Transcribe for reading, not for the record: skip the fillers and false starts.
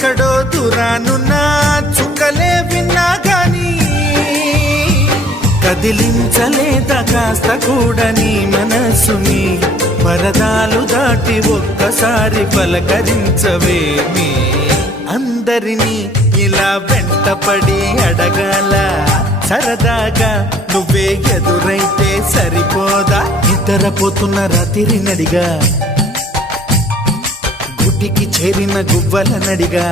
ఎక్కడో దూరానున్నా చుక్కలే విన్నా గాని కదిలించలేదా కాస్త కూడా నీ మనసుని పరదాలు దాటి ఒక్కసారి పలకరించవేమి అందరినీ ఇలా వెంటపడి అడగాల సరదాగా నువ్వే ఎదురైతే సరిపోదా నిద్రపోతున్న రాత్రి నడిగా గుడ్డికి చేరిన గువ్వల నడిగా